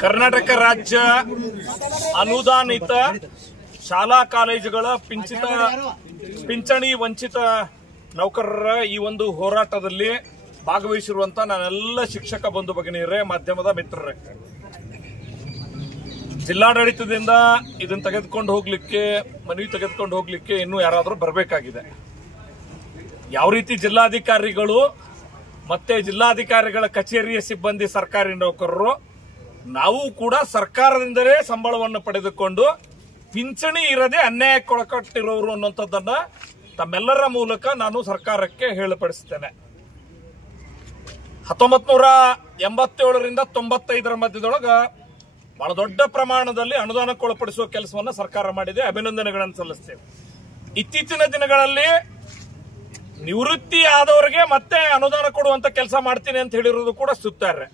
ಕರ್ನಾಟಕ ರಾಜ್ಯ ಅನುದಾನಿತ ಶಾಲಾ ಕಾಲೇಜುಗಳ ಪಿಂಚಣಿ ವಂಚಿತ ನೌಕರರ ಈ ಒಂದು ಹೋರಾಟದಲ್ಲಿ ಭಾಗವಹಿಸಿರುವಂತಹ ನಾನೆಲ್ಲ ಶಿಕ್ಷಕ ಬಂಧು ಭಗಿನಿಯರೇ, ಮಾಧ್ಯಮದ ಮಿತ್ರರೇ, ಜಿಲ್ಲಾಡಳಿತದಿಂದ ಇದನ್ನು ತೆಗೆದುಕೊಂಡು ಹೋಗ್ಲಿಕ್ಕೆ, ಮನವಿ ತೆಗೆದುಕೊಂಡು ಹೋಗ್ಲಿಕ್ಕೆ ಇನ್ನೂ ಯಾರಾದರೂ ಬರಬೇಕಾಗಿದೆ. ಯಾವ ರೀತಿ ಜಿಲ್ಲಾಧಿಕಾರಿಗಳು ಮತ್ತೆ ಜಿಲ್ಲಾಧಿಕಾರಿಗಳ ಕಚೇರಿಯ ಸಿಬ್ಬಂದಿ ಸರ್ಕಾರಿ ನೌಕರರು ನಾವು ಕೂಡ ಸರ್ಕಾರದಿಂದಲೇ ಸಂಬಳವನ್ನು ಪಡೆದುಕೊಂಡು ಪಿಂಚಣಿ ಇರದೆ ಅನ್ಯಾಯಕ್ಕೊಳಪಟ್ಟಿರೋರು ಅನ್ನುವಂಥದ್ದನ್ನ ತಮ್ಮೆಲ್ಲರ ಮೂಲಕ ನಾನು ಸರ್ಕಾರಕ್ಕೆ ಹೇಳಪಡಿಸುತ್ತೇನೆ. 1987ರಿಂದ 95ರ ಮಧ್ಯದೊಳಗ ಬಹಳ ದೊಡ್ಡ ಪ್ರಮಾಣದಲ್ಲಿ ಅನುದಾನಕ್ಕೊಳಪಡಿಸುವ ಕೆಲಸವನ್ನ ಸರ್ಕಾರ ಮಾಡಿದೆ. ಅಭಿನಂದನೆಗಳನ್ನು ಸಲ್ಲಿಸ್ತೇವೆ. ಇತ್ತೀಚಿನ ದಿನಗಳಲ್ಲಿ ನಿವೃತ್ತಿ ಆದವರಿಗೆ ಮತ್ತೆ ಅನುದಾನ ಕೊಡುವಂತ ಕೆಲಸ ಮಾಡ್ತೀನಿ ಅಂತ ಹೇಳಿರೋದು ಕೂಡ ಸುತ್ತಾರೆ.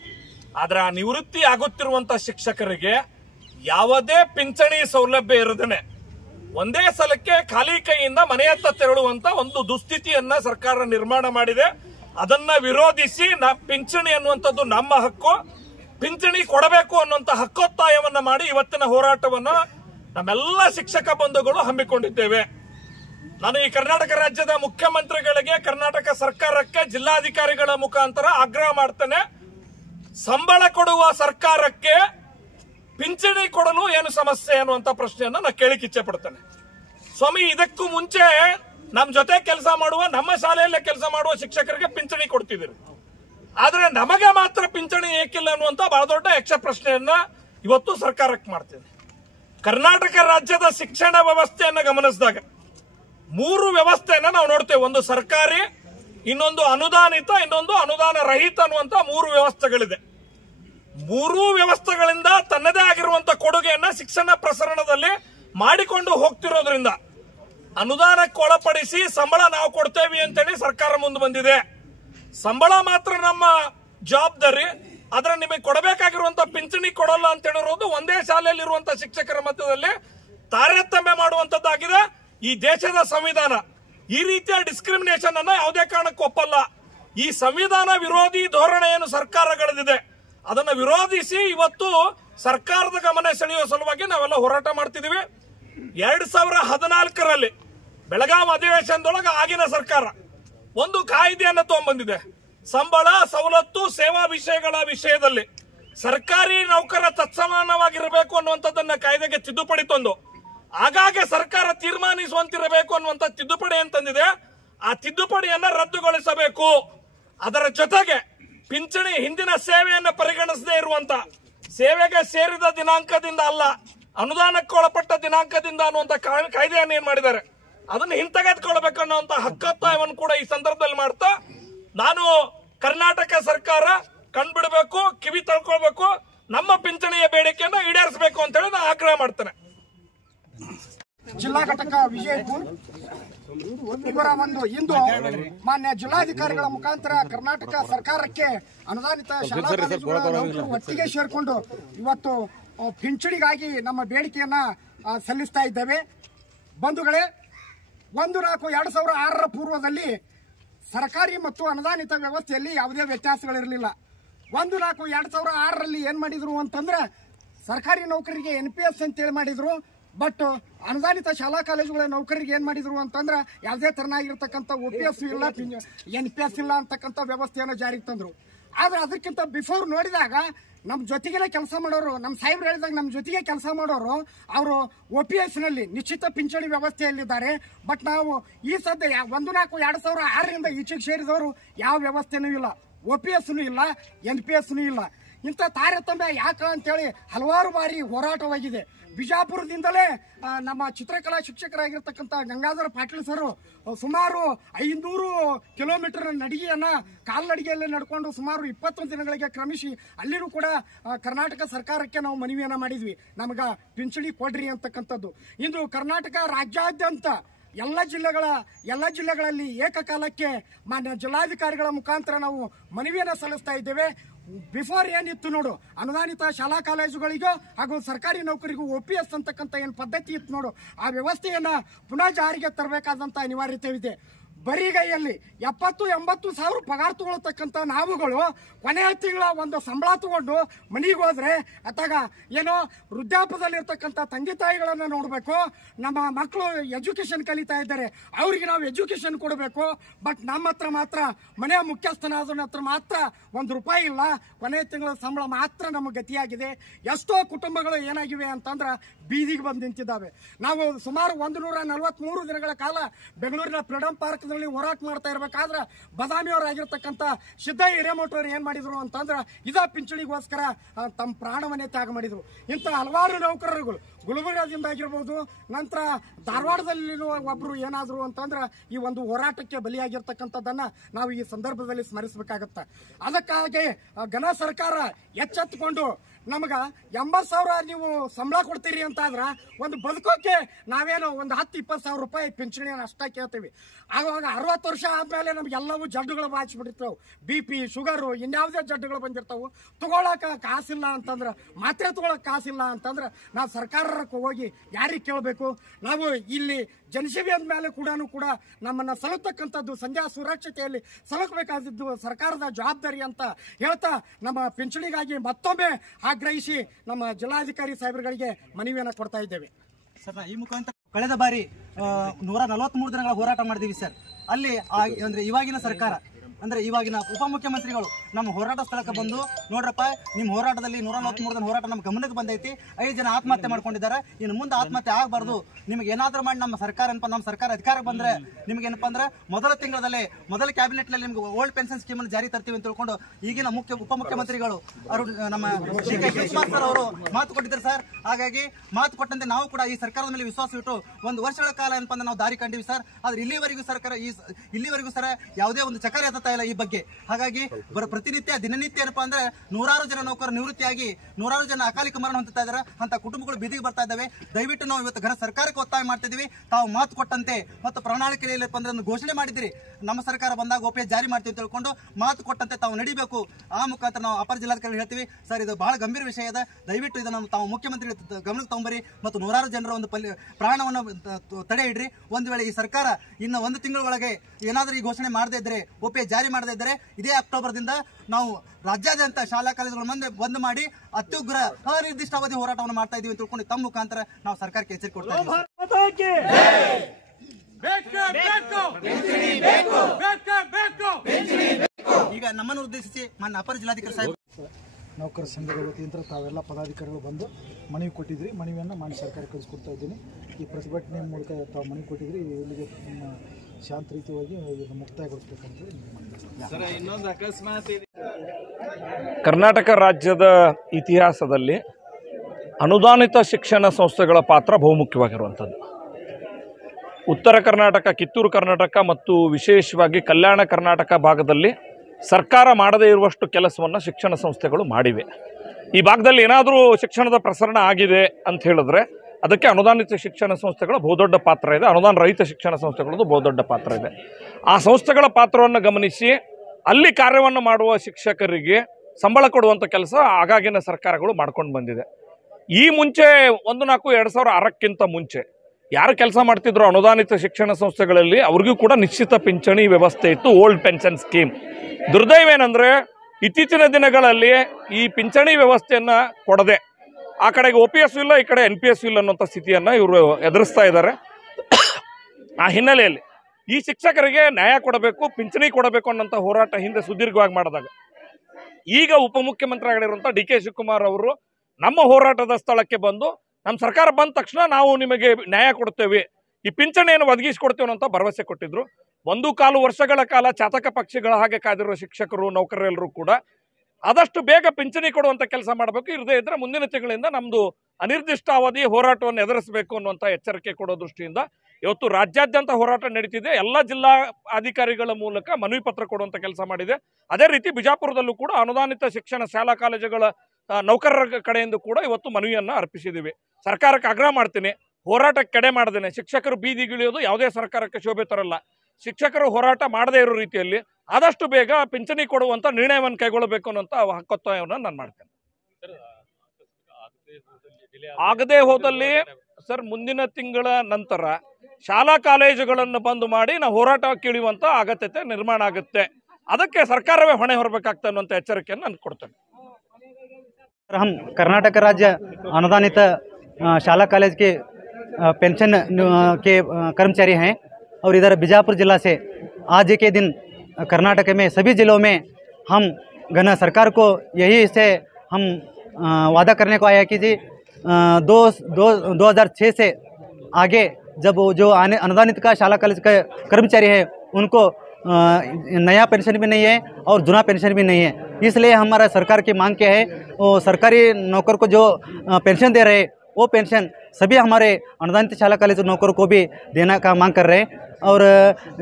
ಆದ್ರೆ ಆ ನಿವೃತ್ತಿ ಆಗುತ್ತಿರುವಂತಹ ಶಿಕ್ಷಕರಿಗೆ ಯಾವುದೇ ಪಿಂಚಣಿ ಸೌಲಭ್ಯ ಇರದೇನೆ ಒಂದೇ ಸಲಕ್ಕೆ ಖಾಲಿ ಕೈಯಿಂದ ಮನೆಯತ್ತ ತೆರಳುವಂತ ಒಂದು ದುಸ್ಥಿತಿಯನ್ನ ಸರ್ಕಾರ ನಿರ್ಮಾಣ ಮಾಡಿದೆ. ಅದನ್ನ ವಿರೋಧಿಸಿ ಪಿಂಚಣಿ ಅನ್ನುವಂಥದ್ದು ನಮ್ಮ ಹಕ್ಕು, ಪಿಂಚಣಿ ಕೊಡಬೇಕು ಅನ್ನುವಂತ ಹಕ್ಕೊತ್ತಾಯವನ್ನ ಮಾಡಿ ಇವತ್ತಿನ ಹೋರಾಟವನ್ನ ನಮ್ಮೆಲ್ಲ ಶಿಕ್ಷಕ ಬಂಧುಗಳು ಹಮ್ಮಿಕೊಂಡಿದ್ದೇವೆ. ನಾನು ಈ ಕರ್ನಾಟಕ ರಾಜ್ಯದ ಮುಖ್ಯಮಂತ್ರಿಗಳಿಗೆ, ಕರ್ನಾಟಕ ಸರ್ಕಾರಕ್ಕೆ, ಜಿಲ್ಲಾಧಿಕಾರಿಗಳ ಮುಖಾಂತರ ಆಗ್ರಹ ಮಾಡ್ತೇನೆ. ಸಂಬಳ ಕೊಡುವ ಸರ್ಕಾರಕ್ಕೆ ಪಿಂಚಣಿ ಕೊಡಲು ಏನು ಸಮಸ್ಯೆ ಅನ್ನುವಂತ ಪ್ರಶ್ನೆಯನ್ನ ನಾನು ಕೇಳಿಕ್ಕೆ ಇಚ್ಛೆ ಪಡ್ತೇನೆ. ಸ್ವಾಮಿ, ಇದಕ್ಕೂ ಮುಂಚೆ ನಮ್ಮ ಜೊತೆ ಕೆಲಸ ಮಾಡುವ, ನಮ್ಮ ಶಾಲೆಯಲ್ಲೇ ಕೆಲಸ ಮಾಡುವ ಶಿಕ್ಷಕರಿಗೆ ಪಿಂಚಣಿ ಕೊಡ್ತಿದ್ದೀರಿ, ಆದ್ರೆ ನಮಗೆ ಮಾತ್ರ ಪಿಂಚಣಿ ಏಕಿಲ್ಲ ಅನ್ನುವಂತ ಬಹಳ ದೊಡ್ಡ ಯಕ್ಷ ಪ್ರಶ್ನೆಯನ್ನ ಇವತ್ತು ಸರ್ಕಾರಕ್ಕೆ ಮಾಡ್ತೇನೆ. ಕರ್ನಾಟಕ ರಾಜ್ಯದ ಶಿಕ್ಷಣ ವ್ಯವಸ್ಥೆಯನ್ನ ಗಮನಿಸಿದಾಗ 3 ವ್ಯವಸ್ಥೆಯನ್ನ ನಾವು ನೋಡ್ತೇವೆ. ಒಂದು ಸರ್ಕಾರಿ, ಇನ್ನೊಂದು ಅನುದಾನಿತ, ಇನ್ನೊಂದು ಅನುದಾನ ರಹಿತ ಅನ್ನುವಂತ 3 ವ್ಯವಸ್ಥೆಗಳಿದೆ. 3 ವ್ಯವಸ್ಥೆಗಳಿಂದ ತನ್ನದೇ ಆಗಿರುವಂತಹ ಕೊಡುಗೆಯನ್ನ ಶಿಕ್ಷಣ ಪ್ರಸರಣದಲ್ಲಿ ಮಾಡಿಕೊಂಡು ಹೋಗ್ತಿರೋದ್ರಿಂದ ಅನುದಾನಕ್ಕೆ ಒಳಪಡಿಸಿ ಸಂಬಳ ನಾವು ಕೊಡ್ತೇವೆ ಅಂತೇಳಿ ಸರ್ಕಾರ ಮುಂದೆ ಬಂದಿದೆ. ಸಂಬಳ ಮಾತ್ರ ನಮ್ಮ ಜವಾಬ್ದಾರಿ, ಆದ್ರೆ ನಿಮಗೆ ಕೊಡಬೇಕಾಗಿರುವಂತಹ ಪಿಂಚಣಿ ಕೊಡಲ್ಲ ಅಂತ ಹೇಳಿರೋದು ಒಂದೇ ಶಾಲೆಯಲ್ಲಿ ಇರುವಂತಹ ಶಿಕ್ಷಕರ ಮಧ್ಯದಲ್ಲಿ ತಾರತಮ್ಯ ಮಾಡುವಂತದ್ದಾಗಿದೆ. ಈ ದೇಶದ ಸಂವಿಧಾನ ಈ ರೀತಿಯ ಡಿಸ್ಕ್ರಿಮಿನೇಷನ್ ಅನ್ನ ಯಾವುದೇ ಕಾರಣಕ್ಕೂ ಒಪ್ಪಲ್ಲ. ಈ ಸಂವಿಧಾನ ವಿರೋಧಿ ಧೋರಣೆ ಏನು ಸರ್ಕಾರಗಳದಿದೆ ಅದನ್ನ ವಿರೋಧಿಸಿ ಇವತ್ತು ಸರ್ಕಾರದ ಗಮನ ಸೆಳೆಯುವ ಸಲುವಾಗಿ ನಾವೆಲ್ಲ ಹೋರಾಟ ಮಾಡ್ತಿದೀವಿ. 2014ರಲ್ಲಿ ಬೆಳಗಾವಿ ಅಧಿವೇಶನದೊಳಗೆ ಆಗಿನ ಸರ್ಕಾರ ಒಂದು ಕಾಯ್ದೆಯನ್ನು ತಗೊಂಡ್ಬಂದಿದೆ. ಸಂಬಳ ಸವಲತ್ತು ಸೇವಾ ವಿಷಯಗಳ ವಿಷಯದಲ್ಲಿ ಸರ್ಕಾರಿ ನೌಕರ ತತ್ಸಮಾನವಾಗಿರಬೇಕು ಅನ್ನುವಂಥದ್ದನ್ನ ಕಾಯ್ದೆಗೆ ತಿದ್ದುಪಡಿ ತಂದು ಆಗಾಗ್ಗೆ ಸರ್ಕಾರ ತೀರ್ಮಾನಿಸುವಂತಿರಬೇಕು ಅನ್ನುವಂಥ ತಿದ್ದುಪಡಿ ಅಂತಂದಿದೆ. ಆ ತಿದ್ದುಪಡಿಯನ್ನ ರದ್ದುಗೊಳಿಸಬೇಕು. ಅದರ ಜೊತೆಗೆ ಪಿಂಚಣಿ ಹಿಂದಿನ ಸೇವೆಯನ್ನು ಪರಿಗಣಿಸದೇ ಇರುವಂತ ಸೇವೆಗೆ ಸೇರಿದ ದಿನಾಂಕದಿಂದ ಅಲ್ಲ ಅನುದಾನಕ್ಕೆ ಒಳಪಟ್ಟ ದಿನಾಂಕದಿಂದ ಅನ್ನುವಂತ ಕಾಯ್ದೆಯನ್ನು ಏನ್ ಮಾಡಿದ್ದಾರೆ ಅದನ್ನು ಹಿಂತೆಗೆದುಕೊಳ್ಬೇಕು ಅನ್ನುವಂತ ಹಕ್ಕೊತ್ತಾಯವನ್ನು ಕೂಡ ಈ ಸಂದರ್ಭದಲ್ಲಿ ಮಾಡ್ತಾ ನಾನು ಕರ್ನಾಟಕ ಸರ್ಕಾರ ಕಂಡುಬಿಡಬೇಕು, ಕಿವಿ ತಳ್ಕೊಳ್ಬೇಕು, ನಮ್ಮ ಪಿಂಚಣಿಯ ಬೇಡಿಕೆಯನ್ನು ಈಡೇರಿಸಬೇಕು ಅಂತ ಹೇಳಿ ನಾನು ಆಗ್ರಹ ಮಾಡ್ತೇನೆ. ಜಿಲ್ಲಾ ಘಟಕ ವಿಜಯಪುರ ಇವರ ಇಂದು ಮಾನ್ಯ ಜಿಲ್ಲಾಧಿಕಾರಿಗಳ ಮುಖಾಂತರ ಕರ್ನಾಟಕ ಸರ್ಕಾರಕ್ಕೆ ಅನುದಾನಿತ ಶಾಲಾ ಕಾಲೇಜುಗಳ ನೌಕರರು ಒಟ್ಟಿಗೆ ಸೇರಿಕೊಂಡು ಇವತ್ತು ಪಿಂಚಣಿಗಾಗಿ ನಮ್ಮ ಬೇಡಿಕೆಯನ್ನ ಸಲ್ಲಿಸ್ತಾ ಇದ್ದೇವೆ. ಬಂಧುಗಳೇ, 1/4/2006 ಪೂರ್ವದಲ್ಲಿ ಸರ್ಕಾರಿ ಮತ್ತು ಅನುದಾನಿತ ವ್ಯವಸ್ಥೆಯಲ್ಲಿ ಯಾವುದೇ ವ್ಯತ್ಯಾಸಗಳಿರಲಿಲ್ಲ. 1/4/2006ರಲ್ಲಿ ಏನ್ ಮಾಡಿದ್ರು ಅಂತಂದ್ರೆ ಸರ್ಕಾರಿ ನೌಕರರಿಗೆ NPS ಅಂತೇಳಿ ಮಾಡಿದ್ರು. ಬಟ್ ಅನುದಾನಿತ ಶಾಲಾ ಕಾಲೇಜುಗಳ ನೌಕರರಿಗೆ ಏನ್ ಮಾಡಿದ್ರು ಅಂತಂದ್ರೆ ಯಾವುದೇ ತರನಾಗಿರ್ತಕ್ಕಂಥ OPS ಇಲ್ಲ, NPS ಇಲ್ಲ ಅಂತಕ್ಕಂಥ ವ್ಯವಸ್ಥೆಯನ್ನು ಜಾರಿಗೆ ತಂದ್ರು. ಆದ್ರೆ ಅದಕ್ಕಿಂತ ಬಿಫೋರ್ ನೋಡಿದಾಗ ನಮ್ಮ ಜೊತೆಗೆ ಕೆಲಸ ಮಾಡೋರು, ನಮ್ಮ ಸಾಹೇಬ್ರು ಹೇಳಿದಾಗ ನಮ್ಮ ಜೊತೆಗೆ ಕೆಲಸ ಮಾಡೋರು ಅವರು OPS ನಲ್ಲಿ ನಿಶ್ಚಿತ ಪಿಂಚಣಿ ವ್ಯವಸ್ಥೆಯಲ್ಲಿದ್ದಾರೆ. ಬಟ್ ನಾವು ಈ ಸದ್ಯ 1/4/2006ರಿಂದ ಈಚೆಗೆ ಸೇರಿದವರು ಯಾವ ವ್ಯವಸ್ಥೆನೂ ಇಲ್ಲ, OPSನೂ ಇಲ್ಲ, NPSನೂ ಇಲ್ಲ. ಇಂಥ ತಾರತಮ್ಯ ಯಾಕ ಅಂತೇಳಿ ಹಲವಾರು ಬಾರಿ ಹೋರಾಟವಾಗಿದೆ. ಬಿಜಾಪುರದಿಂದಲೇ ನಮ್ಮ ಚಿತ್ರಕಲಾ ಶಿಕ್ಷಕರಾಗಿರ್ತಕ್ಕಂಥ ಗಂಗಾಧರ ಪಾಟೀಲ್ ಸರ್ ಸುಮಾರು 500 ಕಿಲೋಮೀಟರ್ ನಡಿಗೆಯನ್ನ ಕಾಲ್ನಡಿಗೆಯಲ್ಲಿ ನಡ್ಕೊಂಡು ಸುಮಾರು 21 ದಿನಗಳಿಗೆ ಕ್ರಮಿಸಿ ಅಲ್ಲಿನೂ ಕೂಡ ಕರ್ನಾಟಕ ಸರ್ಕಾರಕ್ಕೆ ನಾವು ಮನವಿಯನ್ನ ಮಾಡಿದ್ವಿ, ನಮಗ ಪಿಂಚಣಿ ಕೊಡ್ರಿ ಅಂತಕ್ಕಂಥದ್ದು. ಇಂದು ಕರ್ನಾಟಕ ರಾಜ್ಯಾದ್ಯಂತ ಎಲ್ಲ ಜಿಲ್ಲೆಗಳಲ್ಲಿ ಏಕಕಾಲಕ್ಕೆ ಮಾನ್ಯ ಜಿಲ್ಲಾಧಿಕಾರಿಗಳ ಮುಖಾಂತರ ನಾವು ಮನವಿಯನ್ನ ಸಲ್ಲಿಸ್ತಾ ಇದ್ದೇವೆ. ಬಿಫೋರ್ ಏನಿತ್ತು ನೋಡು, ಅನುದಾನಿತ ಶಾಲಾ ಕಾಲೇಜುಗಳಿಗೂ ಹಾಗೂ ಸರ್ಕಾರಿ ನೌಕರಿಗೂ OPS ಅಂತಕ್ಕಂಥ ಏನು ಪದ್ಧತಿ ಇತ್ತು ನೋಡು, ಆ ವ್ಯವಸ್ಥೆಯನ್ನ ಪುನಃ ಜಾರಿಗೆ ತರಬೇಕಾದಂತ ಅನಿವಾರ್ಯತೆ ಇದೆ. ಬರಿಗೈಯಲ್ಲಿ 70-80 ಸಾವಿರ ಪಗಾರ ತಗೊಳ್ತಕ್ಕಂಥ ನಾವುಗಳು ಕೊನೆಯ ತಿಂಗಳ ಒಂದು ಸಂಬಳ ತಗೊಂಡು ಮನೆಗೆ ಹೋದ್ರೆ ಅತ್ತಾಗ ಏನೋ ವೃದ್ಧಾಪದಲ್ಲಿರ್ತಕ್ಕಂಥ ತಂದೆ ತಾಯಿಗಳನ್ನ ನೋಡಬೇಕು, ನಮ್ಮ ಮಕ್ಕಳು ಎಜುಕೇಶನ್ ಕಲಿತಾ ಇದ್ದಾರೆ ಅವ್ರಿಗೆ ನಾವು ಎಜುಕೇಶನ್ ಕೊಡಬೇಕು. ಬಟ್ ನಮ್ಮ ಹತ್ರ ಮಾತ್ರ ಮನೆಯ ಮುಖ್ಯಸ್ಥನಾದವನ ಹತ್ರ ಮಾತ್ರ ₹1 ಇಲ್ಲ, ಕೊನೆಯ ತಿಂಗಳ ಸಂಬಳ ಮಾತ್ರ ನಮಗೆ ಗತಿಯಾಗಿದೆ. ಎಷ್ಟೋ ಕುಟುಂಬಗಳು ಏನಾಗಿವೆ ಅಂತಂದ್ರೆ ಬೀದಿಗೆ ಬಂದು ನಿಂತಿದ್ದಾವೆ. ನಾವು ಸುಮಾರು 143 ದಿನಗಳ ಕಾಲ ಬೆಂಗಳೂರಿನ ಫ್ರೀಡಂ ಪಾರ್ಕ್ ಹೋರಾಟ ಮಾಡ್ತಾ ಇರಬೇಕಾದ್ರೆ ಬದಾಮಿಯವರಾಗಿರ್ತಕ್ಕಂಥ ಸಿದ್ದಯ್ಯ ಹಿರೇಮಠವರು ಏನ್ ಮಾಡಿದ್ರು ಅಂತಂದ್ರೆ ಇದ ಪಿಂಚಣಿಗೋಸ್ಕರ ತಮ್ಮ ಪ್ರಾಣವನ್ನೇ ತ್ಯಾಗ ಮಾಡಿದ್ರು. ಇಂಥ ಹಲವಾರು ನೌಕರರುಗಳು ಗುಲ್ಬರ್ಗಾದಿಂದ ಆಗಿರ್ಬೋದು, ನಂತರ ಧಾರವಾಡದಲ್ಲಿರುವ ಒಬ್ರು ಏನಾದ್ರು ಅಂತಂದ್ರೆ ಈ ಒಂದು ಹೋರಾಟಕ್ಕೆ ಬಲಿಯಾಗಿರ್ತಕ್ಕಂಥದ್ದನ್ನ ನಾವು ಈ ಸಂದರ್ಭದಲ್ಲಿ ಸ್ಮರಿಸಬೇಕಾಗತ್ತ. ಅದಕ್ಕಾಗಿ ಘನ ಸರ್ಕಾರ ಎಚ್ಚೆತ್ತುಕೊಂಡು ನಮಗ 80,000 ನೀವು ಸಂಬಳ ಕೊಡ್ತೀರಿ ಅಂತ ಆದ್ರ ಒಂದು ಬದುಕೋಕೆ ನಾವೇನೋ ಒಂದು 10-20 ಸಾವಿರ ರೂಪಾಯಿ ಪಿಂಚಣಿಯನ್ನು ಅಷ್ಟ ಕೇಳ್ತೀವಿ. ಆವಾಗ 60 ವರ್ಷ ಆದ್ಮೇಲೆ ನಮ್ಗೆಲ್ಲವೂ ಜಡ್ಡುಗಳು ಬಾಚಿಬಿಟ್ಟಿರ್ತಾವೆ, BP, ಶುಗರು, ಇನ್ಯಾವುದೇ ಜಡ್ಡುಗಳು ಬಂದಿರ್ತಾವು. ತಗೊಳಕ ಕಾಸಿಲ್ಲ ಅಂತಂದ್ರ, ಮಾತ್ರೆ ತಗೊಳಕ್ ಕಾಸಿಲ್ಲ ಅಂತಂದ್ರ ನಾವು ಸರ್ಕಾರಕ್ಕೆ ಹೋಗಿ ಯಾರಿಗೆ ಕೇಳಬೇಕು? ನಾವು ಇಲ್ಲಿ ಜನಸೇವೆ ಅಂದ್ಮೇಲೆ ಕೂಡ ನಮ್ಮನ್ನ ಸಲುತ್ತಕ್ಕಂಥದ್ದು ಸಂಧ್ಯಾ ಸುರಕ್ಷತೆಯಲ್ಲಿ ಸಲುಕಬೇಕಾದದ್ದು ಸರ್ಕಾರದ ಜವಾಬ್ದಾರಿ ಅಂತ ಹೇಳ್ತಾ ನಮ್ಮ ಪಿಂಚಣಿಗಾಗಿ ಮತ್ತೊಮ್ಮೆ ಆಗ್ರಹಿಸಿ ನಮ್ಮ ಜಿಲ್ಲಾಧಿಕಾರಿ ಸಾಹೇಬರುಗಳಿಗೆ ಮನವಿಯನ್ನ ಕೊಡ್ತಾ ಇದ್ದೇವೆ. ಸರ್, ಈ ಮುಖಾಂತರ ಕಳೆದ ಬಾರಿ 143 ದಿನಗಳ ಹೋರಾಟ ಮಾಡಿದೀವಿ ಸರ್. ಅಲ್ಲಿ ಅಂದ್ರೆ ಇವಾಗಿನ ಸರ್ಕಾರ ಅಂದ್ರೆ ಇವಾಗಿನ ಉಪಮುಖ್ಯಮಂತ್ರಿಗಳು ನಮ್ಮ ಹೋರಾಟ ಸ್ಥಳಕ್ಕೆ ಬಂದು ನೋಡ್ರಪ್ಪ, ನಿಮ್ಮ ಹೋರಾಟದಲ್ಲಿ 143 ದಿನ ಹೋರಾಟ ನಮ್ಮ ಗಮನಕ್ಕೆ ಬಂದೈತಿ, 5 ಜನ ಆತ್ಮಹತ್ಯೆ ಮಾಡ್ಕೊಂಡಿದ್ದಾರೆ, ಇನ್ನು ಮುಂದೆ ಆತ್ಮಹತ್ಯೆ ಆಗಬಾರ್ದು, ನಿಮ್ಗೆ ಏನಾದ್ರೂ ಮಾಡಿ ನಮ್ಮ ಸರ್ಕಾರ ನಮ್ಮ ಸರ್ಕಾರ ಅಧಿಕಾರಕ್ಕೆ ಬಂದ್ರೆ ನಿಮ್ಗೆ ಏನಪ್ಪಾ ಅಂದ್ರೆ ಮೊದಲ ತಿಂಗಳಲ್ಲೇ ಮೊದಲ ಕ್ಯಾಬಿನೆಟ್ ನಲ್ಲಿ ನಿಮ್ಗೆ ಓಲ್ಡ್ ಪೆನ್ಷನ್ ಸ್ಕೀಮ್ ಅನ್ನು ಜಾರಿ ತರ್ತೀವಿ ಅಂತ ತಿಳ್ಕೊಂಡು ಈಗಿನ ಉಪಮುಖ್ಯಮಂತ್ರಿಗಳು ನಮ್ಮ ಶ್ರೀ ಶಿವಕುಮಾರ್ ಸರ್ ಅವರು ಮಾತು ಕೊಟ್ಟಿದ್ದಾರೆ ಸರ್. ಹಾಗಾಗಿ ಮಾತು ಕೊಟ್ಟಂತೆ ನಾವು ಕೂಡ ಈ ಸರ್ಕಾರದ ಮೇಲೆ ವಿಶ್ವಾಸ ಇಟ್ಟು 1 ವರ್ಷಗಳ ಕಾಲ ಏನಪ್ಪಾ ಅಂದ್ರೆ ನಾವು ದಾರಿ ಕಂಡಿವಿ ಸರ್. ಆದ್ರೆ ಇಲ್ಲಿವರೆಗೂ ಸರ್ ಯಾವುದೇ ಒಂದು ಚಕಾರ ಎತ್ತಾ ಇಲ್ಲ ಈ ಬಗ್ಗೆ. ಹಾಗಾಗಿ ಪ್ರತಿನಿತ್ಯ ದಿನನಿತ್ಯ ಏನಪ್ಪಾ ಅಂದ್ರೆ 100 ಜನ ನೌಕರರು ನಿವೃತ್ತಿಯಾಗಿ 100 ಜನ ಅಕಾಲಿಕ ಮರಣ ಹೊಂದುತ್ತಾ ಇದ್ದಾರೆ. ಅಂತ ಕುಟುಂಬಗಳು ಬೀದಿಗೆ ಬರ್ತಾ ಇದ್ದಾವೆ. ದಯವಿಟ್ಟು ನಾವು ಇವತ್ತು ಘನ ಸರ್ಕಾರಕ್ಕೆ ಒತ್ತಾಯ ಮಾಡ್ತಾ ಇದೀವಿ, ತಾವು ಮಾತು ಕೊಟ್ಟಂತೆ ಮತ್ತು ಪ್ರಣಾಳಿಕೆಯಲ್ಲಿ ಘೋಷಣೆ ಮಾಡಿದಿರಿ, ನಮ್ಮ ಸರ್ಕಾರ ಬಂದಾಗ OPS ಜಾರಿ ಮಾಡ್ತೀವಿ ತಿಳ್ಕೊಂಡು ಮಾತು ಕೊಟ್ಟಂತೆ ತಾವು ನಡಿಬೇಕು. ಆ ಮುಖಾಂತರ ನಾವು ಅಪರ ಜಿಲ್ಲಾಧಿಕಾರಿ ಹೇಳ್ತೀವಿ ಸರ್, ಇದು ಬಹಳ ಗಂಭೀರ ವಿಷಯ ಇದೆ, ದಯವಿಟ್ಟು ಇದನ್ನು ತಾವು ಮುಖ್ಯಮಂತ್ರಿ ಗಮನಕ್ಕೆ ತಗೊಂಬರಿ ಮತ್ತು 100 ಜನರ ಒಂದು ಪ್ರಾಣವನ್ನು ತಡೆ ಇಡ್ರಿ. ಒಂದು ವೇಳೆ ಈ ಸರ್ಕಾರ ಇನ್ನು 1 ತಿಂಗಳ ಒಳಗೆ ಏನಾದರೂ ಈ ಘೋಷಣೆ ಮಾಡದೇ ಇದ್ರೆ OPS ಜಾರಿ ಮಾಡದೇ ಇದ್ದರೆ ಇದೇ ಅಕ್ಟೋಬರ್ದಿಂದ ನಾವು ರಾಜ್ಯಾದ್ಯಂತ ಶಾಲಾ ಕಾಲೇಜುಗಳ ಮುಂದೆ ಬಂದ್ ಮಾಡಿ ಅತ್ಯುಗ್ರ ಅನಿರ್ದಿಷ್ಟಾವಧಿ ಹೋರಾಟವನ್ನು ಮಾಡ್ತಾ ಇದೀವಿ ಅಂತ ತಿಳ್ಕೊಂಡು ತಮ್ಮ ಮುಖಾಂತರ ನಾವು ಸರ್ಕಾರಕ್ಕೆ ಎಚ್ಚರಿಕೆ ಕೊಡ್ತಾ ಇದ್ದೀವಿ. ಈಗ ನಮ್ಮನ್ನು ಉದ್ದೇಶಿಸಿ ಮಾನ್ಯ ಅಪರ ಜಿಲ್ಲಾಧಿಕಾರಿ ಸಾಹೇಬ್ ನೌಕರ ಸಂಘದ ವತಿಯಿಂದ ತಾವೆಲ್ಲ ಪದಾಧಿಕಾರಿಗಳು ಬಂದು ಮನವಿ ಕೊಟ್ಟಿದ್ರಿ. ಮನವಿಯನ್ನು ಮಾನ್ಯ ಸರ್ಕಾರ ಕಳಿಸ್ಕೊಡ್ತಾ ಇದ್ದೀನಿ. ಈ ಪ್ರತಿಭಟನೆ ಮೂಲಕ ತಾವು ಮನವಿ ಕೊಟ್ಟಿದ್ರಿ, ಇಲ್ಲಿಗೆ ಶಾಂತ ರೀತಿಯಾಗಿ ಇದನ್ನು ಮುಕ್ತಾಯಗೊಳಿಸಬೇಕಂತ ಇನ್ನೊಂದು ಅಕಸ್ಮಾತ್ ಕರ್ನಾಟಕ ರಾಜ್ಯದ ಇತಿಹಾಸದಲ್ಲಿ ಅನುದಾನಿತ ಶಿಕ್ಷಣ ಸಂಸ್ಥೆಗಳ ಪಾತ್ರ ಬಹುಮುಖ್ಯವಾಗಿರುವಂಥದ್ದು. ಉತ್ತರ ಕರ್ನಾಟಕ, ಕಿತ್ತೂರು ಕರ್ನಾಟಕ ಮತ್ತು ವಿಶೇಷವಾಗಿ ಕಲ್ಯಾಣ ಕರ್ನಾಟಕ ಭಾಗದಲ್ಲಿ ಸರ್ಕಾರ ಮಾಡದೇ ಇರುವಷ್ಟು ಕೆಲಸವನ್ನು ಶಿಕ್ಷಣ ಸಂಸ್ಥೆಗಳು ಮಾಡಿವೆ. ಈ ಭಾಗದಲ್ಲಿ ಏನಾದರೂ ಶಿಕ್ಷಣದ ಪ್ರಸರಣ ಆಗಿದೆ ಅಂತ ಹೇಳಿದ್ರೆ ಅದಕ್ಕೆ ಅನುದಾನಿತ ಶಿಕ್ಷಣ ಸಂಸ್ಥೆಗಳ ಬಹುದೊಡ್ಡ ಪಾತ್ರ ಇದೆ, ಅನುದಾನ ರಹಿತ ಶಿಕ್ಷಣ ಸಂಸ್ಥೆಗಳದ್ದು ಬಹುದೊಡ್ಡ ಪಾತ್ರ ಇದೆ. ಆ ಸಂಸ್ಥೆಗಳ ಪಾತ್ರವನ್ನು ಗಮನಿಸಿ ಅಲ್ಲಿ ಕಾರ್ಯವನ್ನು ಮಾಡುವ ಶಿಕ್ಷಕರಿಗೆ ಸಂಬಳ ಕೊಡುವಂಥ ಕೆಲಸ ಆಗಾಗಿನ ಸರ್ಕಾರಗಳು ಮಾಡ್ಕೊಂಡು ಬಂದಿದೆ. ಈ ಮುಂಚೆ 1/4/2006ಕ್ಕಿಂತ ಮುಂಚೆ ಯಾರು ಕೆಲಸ ಮಾಡ್ತಿದ್ರು ಅನುದಾನಿತ ಶಿಕ್ಷಣ ಸಂಸ್ಥೆಗಳಲ್ಲಿ ಅವ್ರಿಗೂ ಕೂಡ ನಿಶ್ಚಿತ ಪಿಂಚಣಿ ವ್ಯವಸ್ಥೆ ಇತ್ತು, ಓಲ್ಡ್ ಪೆನ್ಷನ್ ಸ್ಕೀಮ್. ದುರ್ದೈವ ಏನಂದರೆ ಇತ್ತೀಚಿನ ದಿನಗಳಲ್ಲಿ ಈ ಪಿಂಚಣಿ ವ್ಯವಸ್ಥೆಯನ್ನು ಕೊಡದೆ ಆ ಕಡೆಗೆ OPS ಇಲ್ಲ, ಈ ಕಡೆ NPS ಇಲ್ಲ ಅನ್ನೋಂಥ ಸ್ಥಿತಿಯನ್ನು ಇವರು ಎದುರಿಸ್ತಾ ಇದ್ದಾರೆ. ಆ ಹಿನ್ನೆಲೆಯಲ್ಲಿ ಈ ಶಿಕ್ಷಕರಿಗೆ ನ್ಯಾಯ ಕೊಡಬೇಕು, ಪಿಂಚಣಿ ಕೊಡಬೇಕು ಅನ್ನೋಂಥ ಹೋರಾಟ ಹಿಂದೆ ಸುದೀರ್ಘವಾಗಿ ಮಾಡಿದಾಗ ಈಗ ಉಪಮುಖ್ಯಮಂತ್ರಿ ಆಗಿರುವಂಥ DK ಶಿವಕುಮಾರ್ ಅವರು ನಮ್ಮ ಹೋರಾಟದ ಸ್ಥಳಕ್ಕೆ ಬಂದು ನಮ್ಮ ಸರ್ಕಾರ ಬಂದ ತಕ್ಷಣ ನಾವು ನಿಮಗೆ ನ್ಯಾಯ ಕೊಡ್ತೇವೆ, ಈ ಪಿಂಚಣಿಯನ್ನು ಒದಗಿಸಿಕೊಡ್ತೇವೆ ಅಂತ ಭರವಸೆ ಕೊಟ್ಟಿದ್ರು. 1.25 ವರ್ಷಗಳ ಕಾಲ ಚಾತಕ ಪಕ್ಷಿಗಳ ಹಾಗೆ ಕಾದಿರುವ ಶಿಕ್ಷಕರು, ನೌಕರರೆಲ್ಲರೂ ಕೂಡ ಆದಷ್ಟು ಬೇಗ ಪಿಂಚಣಿ ಕೊಡುವಂಥ ಕೆಲಸ ಮಾಡಬೇಕು. ಇರದೇ ಇದ್ದರೆ ಮುಂದಿನ ತಿಂಗಳಿಂದ ನಮ್ಮದು ಅನಿರ್ದಿಷ್ಟಾವಧಿ ಹೋರಾಟವನ್ನು ಎದುರಿಸಬೇಕು ಅನ್ನುವಂಥ ಎಚ್ಚರಿಕೆ ಕೊಡೋ ದೃಷ್ಟಿಯಿಂದ ಇವತ್ತು ರಾಜ್ಯಾದ್ಯಂತ ಹೋರಾಟ ನಡೀತಿದೆ. ಎಲ್ಲ ಜಿಲ್ಲಾ ಅಧಿಕಾರಿಗಳ ಮೂಲಕ ಮನವಿ ಪತ್ರ ಕೊಡುವಂಥ ಕೆಲಸ ಮಾಡಿದೆ. ಅದೇ ರೀತಿ ಬಿಜಾಪುರದಲ್ಲೂ ಕೂಡ ಅನುದಾನಿತ ಶಿಕ್ಷಣ ಶಾಲಾ ಕಾಲೇಜುಗಳ ನೌಕರರ ಕಡೆಯಿಂದ ಕೂಡ ಇವತ್ತು ಮನವಿಯನ್ನು ಅರ್ಪಿಸಿದ್ದೀವಿ. ಸರ್ಕಾರಕ್ಕೆ ಆಗ್ರಹ ಮಾಡ್ತೀನಿ, ಹೋರಾಟಕ್ಕೆ ಕಡೆ ಮಾಡ್ದೇನೆ ಶಿಕ್ಷಕರು ಬೀದಿಗಿಳಿಯೋದು ಯಾವುದೇ ಸರ್ಕಾರಕ್ಕೆ ಶೋಭೆ ತರಲ್ಲ. ಶಿಕ್ಷಕರು ಹೋರಾಟ ಮಾಡದೇ ಇರೋ ರೀತಿಯಲ್ಲಿ ಆದಷ್ಟು ಬೇಗ ಪಿಂಚಣಿ ಕೊಡುವಂಥ ನಿರ್ಣಯವನ್ನು ಕೈಗೊಳ್ಳಬೇಕು ಅನ್ನೋಂಥ ಹಕ್ಕೊತ್ತಾಯವನ್ನು ನಾನು ಮಾಡ್ತೇನೆ. ಆಗದೇ ಹೋದಲ್ಲಿ ಸರ್ ಮುಂದಿನ ತಿಂಗಳ ನಂತರ ಶಾಲಾ ಕಾಲೇಜುಗಳನ್ನು ಬಂದ್ ಮಾಡಿ ನಾವು ಹೋರಾಟ ಕೀಳುವಂಥ ಅಗತ್ಯತೆ ನಿರ್ಮಾಣ ಆಗುತ್ತೆ. ಅದಕ್ಕೆ ಸರ್ಕಾರವೇ ಹೊಣೆ ಹೊರಬೇಕಾಗ್ತದೆ ಅನ್ನುವಂಥ ಎಚ್ಚರಿಕೆಯನ್ನು ನಾನು ಕೊಡ್ತೇನೆ. हम कर्नाटक राज्य अनुदानित शाला कॉलेज के पेंशन के कर्मचारी हैं और इधर बीजापुर जिला से आज के दिन कर्नाटक में सभी ज़िलों में हम घना सरकार को यही से हम वादा करने को आया कि जी 2006 से आगे जब जो अनुदानित का शाला कॉलेज का कर्मचारी है उनको नया पेंशन भी नहीं है और जुना पेंशन भी नहीं है। इसलिए हमारा सरकार की मांग क्या है, वो सरकारी नौकर को जो पेंशन दे रहे वो पेंशन सभी हमारे अनुदानित शाला कॉलेज नौकरों को भी देना का मांग कर रहे हैं। और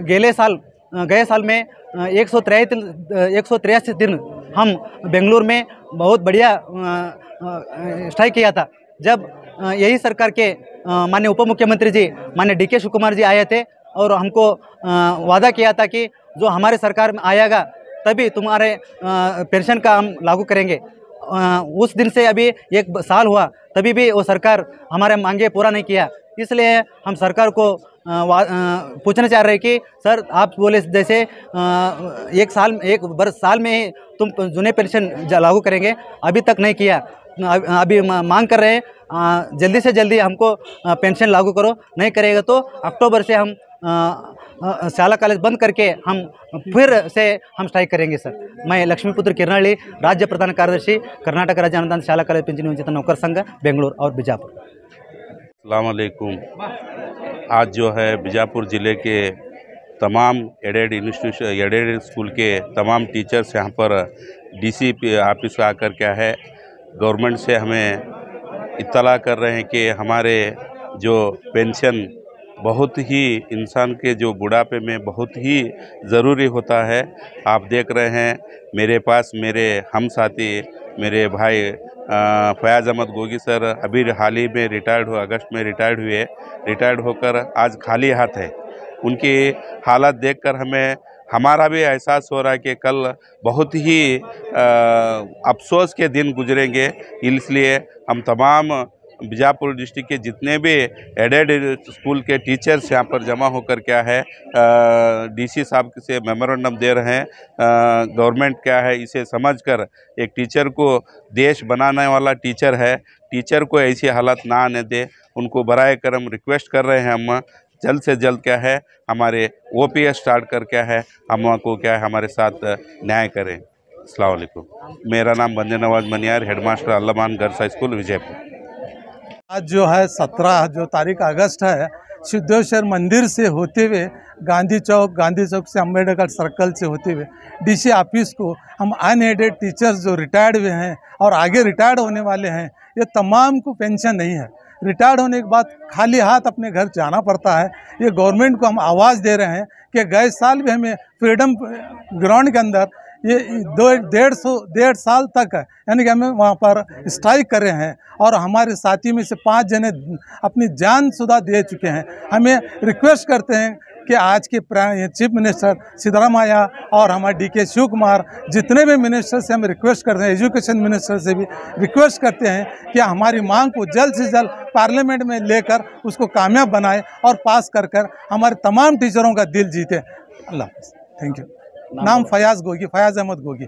गए साल में 183 दिन हम बेंगलुरु में बहुत बढ़िया स्ट्राइक किया था। जब यही सरकार के माननीय उप मुख्यमंत्री जी माननीय DK शिवकुमार जी आए थे और हमको वादा किया था कि जो हमारे सरकार में आएगा तभी तुम्हारे पेंशन का हम लागू करेंगे। उस दिन से अभी 1 साल हुआ, तभी भी वो सरकार हमारे मांगे पूरा नहीं किया। इसलिए हम सरकार को पूछना चाह रहे हैं कि सर आप बोले जैसे 1 साल में ही तुम जुने पेंशन लागू करेंगे, अभी तक नहीं किया। अभी मांग कर रहे हैं जल्दी से जल्दी हमको पेंशन लागू करो, नहीं करेगा तो अक्टूबर से हम शाला कॉलेज बंद करके हम फिर से हम स्ट्राइक करेंगे सर। मैं लक्ष्मीपुत्र किरनाली, राज्य प्रधान कार्यदर्शी, कर्नाटक राज्य अनुदानित शाला कॉलेज पिंचणी वंचित नौकर संघ, बेंगलुरु और बीजापुर। अस्सलाम वालेकुम। आज जो है बीजापुर ज़िले के तमाम एडेड स्कूल के तमाम टीचर्स यहाँ पर DC ऑफिस में आकर क्या है गवर्नमेंट से हमें इत्तला कर रहे हैं कि हमारे जो पेंशन बहुत ही इंसान के जो बुढ़ापे में बहुत ही ज़रूरी होता है। आप देख रहे हैं मेरे पास मेरे हम साथी मेरे भाई फयाज़ अहमद गोगी सर अभी हाल ही में अगस्त में रिटायर्ड हुए। रिटायर्ड होकर आज खाली हाथ है। उनकी हालत देखकर हमारा भी एहसास हो रहा है कि कल बहुत ही अफसोस के दिन गुजरेंगे। इसलिए हम तमाम बीजापुर डिस्ट्रिक्ट के जितने भी एडेड स्कूल के टीचर्स यहाँ पर जमा होकर क्या है डीसी साहब से मेमोरेंडम दे रहे हैं। गवर्नमेंट क्या है इसे समझकर एक टीचर को देश बनाने वाला टीचर है, टीचर को ऐसी हालत ना आने दे, उनको बराए करम रिक्वेस्ट कर रहे हैं हम जल्द से जल्द क्या है हमारे OPS स्टार्ट कर क्या है हमको क्या है हमारे साथ न्याय करें। अस्सलाम वालेकुम। मेरा नाम Bande Nawaz Maniyar, headmaster Allaman girls high school Vijayapur. आज जो है 17 जो तारीख अगस्त है, सिद्धेश्वर मंदिर से होते हुए गांधी चौक से अम्बेडकर सर्कल से होते हुए DC ऑफिस को हम अनएडेड टीचर्स जो रिटायर्ड हुए हैं और आगे रिटायर्ड होने वाले हैं, ये तमाम को पेंशन नहीं है। रिटायर्ड होने के बाद खाली हाथ अपने घर जाना पड़ता है। ये गवर्नमेंट को हम आवाज़ दे रहे हैं कि गए साल भी हमें फ्रीडम ग्राउंड के अंदर ये 1.5 साल तक है, यानी कि हमें वहाँ पर स्ट्राइक कर रहे हैं और हमारे साथी में से 5 जने अपनी जान सुधा दे चुके हैं। हमें रिक्वेस्ट करते हैं कि आज के चीफ मिनिस्टर सिद्धरामैया और हमारे DK शिव कुमार जितने भी मिनिस्टर से हम रिक्वेस्ट करते हैं, एजुकेशन मिनिस्टर से भी रिक्वेस्ट करते हैं कि हमारी मांग को जल्द से जल्द पार्लियामेंट में लेकर उसको कामयाब बनाए और पास कर हमारे तमाम टीचरों का दिल जीते। अल्लाह हाफ़िज़। Thank you. नाम फयाज़ अहमद गोगी।